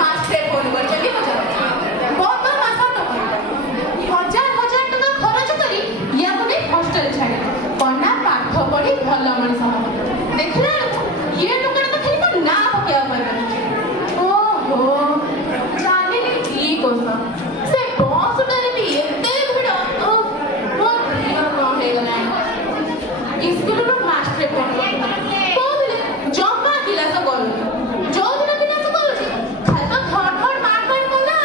ମାସେ ଫୋନ କରିଛନ୍ତି ବହୁତ ମାସ ହଜାର ହଜାର ଟଙ୍କା ଖର୍ଚ୍ଚ କରି ୟାକୁ ନେଇ ହଷ୍ଟେଲ ଛାଡି କନା ପାଠ ପଢି ଭଲ ମଣିଷ ହବ ଦେଖିଲା ବେଳକୁ ଇଏ ଲୋକଟା ତ ଖାଲି ମୋ ନାଁ ପକେଇବା ପାଇଁ ପାରୁଛି ଓହୋ ଜାଣିନି କି କୋଷ ସେ ବସଟାରେ ବି ଏତେ ଭିଡ ମୋ ଦେହ କଣ ହେଇଗଲାଣି ସ୍କୁଲରୁ ମାଷ୍ଟରେ ଫୋନ କରୁଥିଲେ କହୁଥିଲେ ଜମା କ୍ଲାସ କରୁନି ଯୋଉଦିନ କ୍ଲାସ କରୁଛି ଖାଲି ତ ଥର୍ଡ ମାଡ କଲା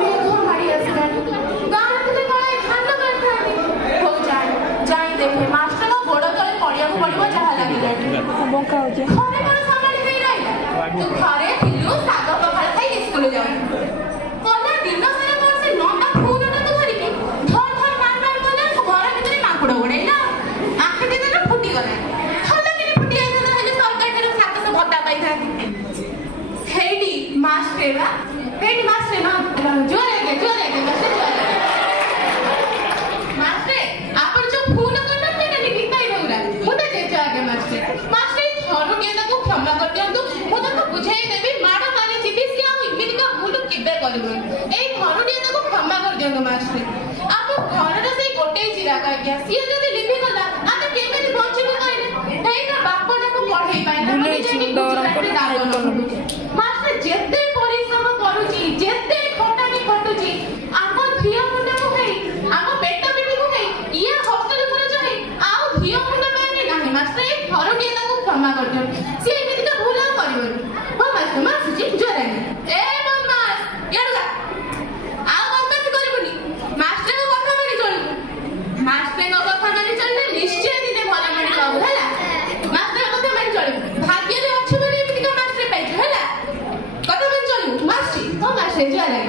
ମେଘ ମାଡି ଆସିଲାଣି ଗାଁରେ ଥିଲେ କାଳେ ଧାନ କାଟିଥାନ୍ତି ହଉ ଯାଇ ଦେଖେ ମାଷ୍ଟର ଗୋଡ ତଳେ ପଡିବାକୁ ପଡିବ ଯାହା ଲାଗିଲାଣି ବଙ୍କା ହଉଛି ଘରେ କଣ ସମ୍ଭାଳି ଦେଇ ରହିଲା ତୁ ଘରେ ଥିଲୁ ଶାଗ ପଖାଳ ଖାଇ ସ୍କୁଲ ଯାଉ କଲା ଦିନ ସାରା କଣ ସେ ନଣ୍ଡା ଫୁଲଟାକୁ ଧରିକି ଧର ମାର କଲା ଘର ଭିତରେ ମାଙ୍କଡ ଗୋଡେଇଲା ଆଖି ଦିନରେ ଫୁଟିଗଲା ଭଲ କିନି ଫୁଟି ଯାଇଥାନ୍ତା ହେଲେ ସରକାର ଠାରୁ 700 ଭତ୍ତା ପାଇଥାନ୍ତି ହେଇଟି ମାଷ୍ଟରେ ବା ହେଇଟି ମାଷ୍ଟରେ ନା ଜୋରେ ମାଷ୍ଟରେ ଆପଣ ଯୋଉ ଫୁଲ କରୁଛନ୍ତି ନା ନିତାଇ ନଉରା ମୁଁ ତ ଜେଜେ ଆଗେ ମାଷ୍ଟରେ ଥରୁଟିଏ ତାକୁ କ୍ଷମା କରିଦିଅନ୍ତୁ ମୁଁ ତାକୁ ବୁଝେଇ ଦେବି ମାଡ଼ ମାରି ଯିବି ସିଏ ଆଉ ଏମିତିକା ଭୁଲ କେବେ କରିବନି ଏଇ ଥରୁଟିଏ ତାକୁ କ୍ଷମା କରିଦିଅନ୍ତୁ ମାଷ୍ଟରେ ଆମ ଘରର ସେଇ ଗୋଟେ ଚିରାଗ ଆଜ୍ଞା ସିଏ ଯଦି ଲିଭିଗଲା ଆମେ କେମିତି ବଞ୍ଚିବୁ କହିଲେ ଏଇଟା ବାପଟାକୁ ପଢେଇ ପାଇଁ ମାଷ୍ଟରେ ଯେତେ ପରିଶ୍ରମ କରୁଛି ଯେତେ ଖଟାଣି ଖଟୁଛି ଆମ ଝିଅ ମୁଣ୍ଡକୁ ହେଇ ଆମ ପେଟ ପିଠିକୁ ହେଇ ଇଏ ହଷ୍ଟେଲ ଖର୍ଚ୍ଚ ହେଇ ଆଉ ଝିଅ ମୁଣ୍ଡ ପାଇଁ ନାହିଁ ମାଷ୍ଟରେ ଏଇ ଥରୁଟିଏ ତାକୁ କ୍ଷମା କରିଦିଅନ୍ତୁ ସିଏ ଏମିତିକା ଭୁଲ ଆଉ କରିବନି ହଁ ମାଷ୍ଟର ମାସୁଛି ଜୋରେ ଏ ବଦମାସ ଇଆଡୁ ଆଉ ବଦମାସି କରିବୁନି ମାଷ୍ଟରଙ୍କ କଥା ମାନି ଚଳିବୁ ମାଷ୍ଟରଙ୍କ କଥା ମାନି ଚଳିଲେ ନିଶ୍ଚୟ ଦିନେ ଭଲ ମଣିଷ ହବୁ ହେଲା ମାଷ୍ଟରଙ୍କ କଥା ମାନି ଚଳିବୁ ଭାଗ୍ୟରେ ଅଛୁ ବୋଲି ଏମିତିକା ମାଷ୍ଟର ପାଇଛୁ ହେଲା କଥା ମାନି ଚଳିବୁ ମାଷ୍ଟର ହଁ ମାଷ୍ଟର ଜୋରେ